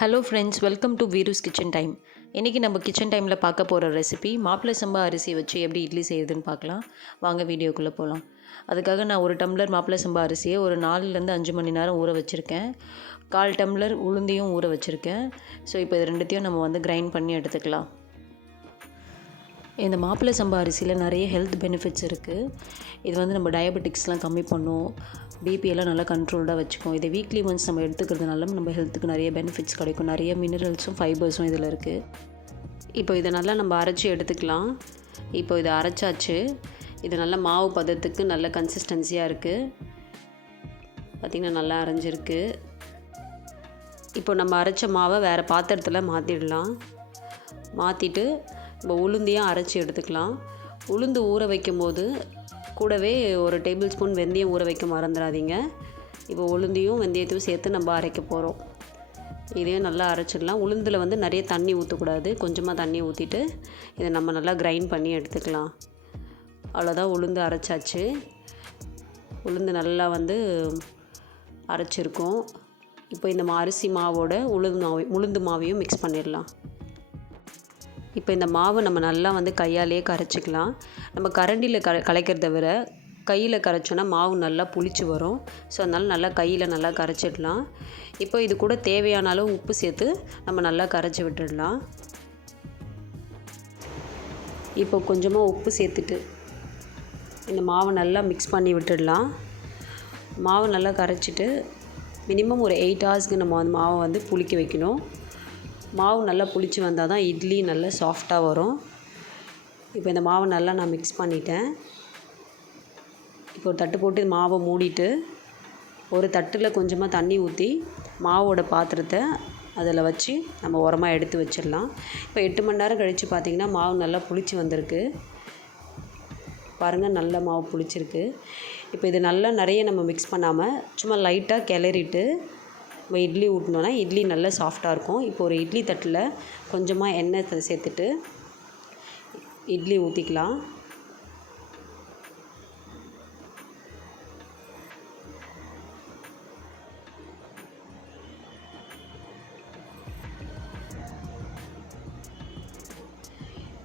Hello friends welcome to Veeru's kitchen time இன்றைக்கி நம்ம kitchen டைமில் பார்க்க போகிற ரெசிபி மாப்பிள்ளை சம்பா அரிசி வச்சு எப்படி இட்லி செய்யுதுன்னு பார்க்கலாம். வாங்க வீடியோக்குள்ளே போகலாம் அதுக்காக நான் ஒரு டம்ளர் மாப்பிள்ளை சம்பா அரிசியை ஒரு நாலுலேருந்து அஞ்சு மணி நேரம் ஊற வச்சுருக்கேன். கால் டம்ளர் உளுந்தையும் ஊற வச்சுருக்கேன். ஸோ இப்போ இது ரெண்டுத்தையும் நம்ம வந்து கிரைண்ட் பண்ணி எடுத்துக்கலாம். இந்த மாப்பிள்ளை சம்பா அரிசியில் நிறைய ஹெல்த் பெனிஃபிட்ஸ் இருக்குது இது வந்து நம்ம டயபெட்டிக்ஸ்லாம் கம்மி பண்ணும். பிபி எல்லாம் நல்லா கண்ட்ரோல்டாக வச்சுக்கும். இதை வீக்லி ஒன்ஸ் நம்ம எடுத்துக்கிறதுனால நம்ம ஹெல்த்துக்கு நிறைய பெனிஃபிட்ஸ் கிடைக்கும். நிறைய மினரல்ஸும் ஃபைபர்ஸும் இதில் இருக்குது இப்போ இதை நல்லா நம்ம அரைச்சி எடுத்துக்கலாம். இப்போ இதை அரைச்சாச்சு. இது நல்ல மாவு பதத்துக்கு நல்ல கன்சிஸ்டன்சியாக இருக்குது பார்த்திங்கன்னா நல்லா அரைஞ்சிருக்கு. இப்போ நம்ம அரைச்ச மாவை வேறு பாத்திரத்தில் மாற்றிடலாம் மாற்றிட்டு நம்ம உளுந்தையும் அரைச்சி எடுத்துக்கலாம். உளுந்து ஊற வைக்கும் போது கூடவே ஒரு டேபிள் ஸ்பூன் வெந்தயம் ஊற வைக்க மறந்துடாதீங்க. இப்போ உளுந்தையும் வெந்தயத்தையும் சேர்த்து நம்ம அரைக்க போகிறோம் இதையும் நல்லா அரைச்சிடலாம். உளுந்தில் வந்து நிறைய தண்ணி ஊற்றக்கூடாது கொஞ்சமாக தண்ணி ஊற்றிட்டு இதை நம்ம நல்லா கிரைண்ட் பண்ணி எடுத்துக்கலாம். அவ்வளோதான் உளுந்து அரைச்சாச்சு. உளுந்து நல்லா வந்து அரைச்சிருக்கோம். இப்போ இந்த அரிசி மாவோட உளுந்து மாவு உளுந்து மாவையும் மிக்ஸ் பண்ணிடலாம். இப்போ இந்த மாவு நம்ம நல்லா வந்து கையாலேயே கரைச்சிக்கலாம். நம்ம கரண்டியில் க கலைக்கிறத விட கையில் கரைச்சோன்னா மாவு நல்லா புளிச்சு வரும். ஸோ அதனால் நல்லா கையில் நல்லா கரைச்சிடலாம். இப்போ இது கூட தேவையான அளவு உப்பு சேர்த்து நம்ம நல்லா கரைச்சி விட்டுடலாம். இப்போ கொஞ்சமாக உப்பு சேர்த்துட்டு இந்த மாவை நல்லா மிக்ஸ் பண்ணி விட்டுடலாம். மாவு நல்லா கரைச்சிட்டு மினிமம் ஒரு எயிட் ஹவர்ஸ்க்கு நம்ம அந்த மாவை வந்து புளிக்க வைக்கணும். மாவு நல்லா புளிச்சு வந்தால் தான் இட்லி நல்லா சாஃப்டாக வரும். இப்போ இந்த மாவை நல்லா நான் மிக்ஸ் பண்ணிட்டேன். இப்போ ஒரு தட்டு போட்டு மாவை மூடிட்டு ஒரு தட்டில் கொஞ்சமாக தண்ணி ஊற்றி மாவோட பாத்திரத்தை அதில் வச்சு நம்ம உரமாக எடுத்து வச்சிடலாம். இப்போ எட்டு மணி நேரம் கழித்து பார்த்திங்கன்னா மாவு நல்லா புளிச்சு வந்திருக்கு. பாருங்கள் நல்ல மாவு புளிச்சிருக்கு. இப்போ இது நல்லா நிறைய நம்ம மிக்ஸ் பண்ணாமல் சும்மா லைட்டாக கிளறிட்டு நம்ம இட்லி ஊட்டினோன்னா இட்லி நல்லா சாஃப்டாக இருக்கும். இப்போ ஒரு இட்லி தட்டில் கொஞ்சமாக எண்ணெய் சேர்த்துட்டு இட்லி ஊற்றிக்கலாம்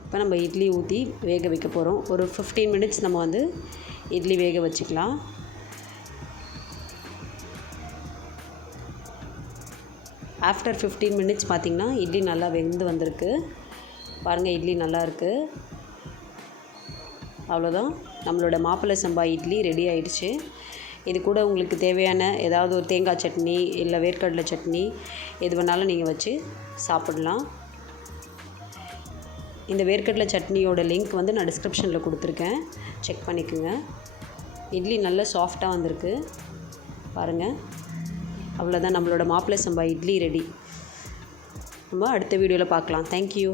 இப்போ நம்ம இட்லி ஊற்றி வேக வைக்க போகிறோம் ஒரு ஃபிஃப்டீன் மினிட்ஸ் நம்ம வந்து இட்லி வேக வச்சுக்கலாம். ஆஃப்டர் ஃபிஃப்டீன் மினிட்ஸ் பார்த்திங்கன்னா இட்லி நல்லா வெந்து வந்திருக்கு. பாருங்கள் இட்லி நல்லா இருக்குது அவ்வளோதான் நம்மளோட மாப்பிள்ளை சம்பா இட்லி ரெடி ஆயிடுச்சு. இது கூட உங்களுக்கு தேவையான ஏதாவது ஒரு தேங்காய் சட்னி இல்லை வேர்க்கடலை சட்னி எது வேணாலும் நீங்கள் வச்சு சாப்பிடலாம். இந்த வேர்க்கடலை சட்னியோட லிங்க் வந்து நான் டிஸ்கிரிப்ஷனில் கொடுத்துருக்கேன். செக் பண்ணிக்கோங்க. இட்லி நல்லா சாஃப்டாக வந்திருக்கு. பாருங்கள் அவ்வளோதான் நம்மளோட மாப்பிள்ளை சம்பா இட்லி ரெடி நம்ம அடுத்த வீடியோவில் பார்க்கலாம். தேங்க்யூ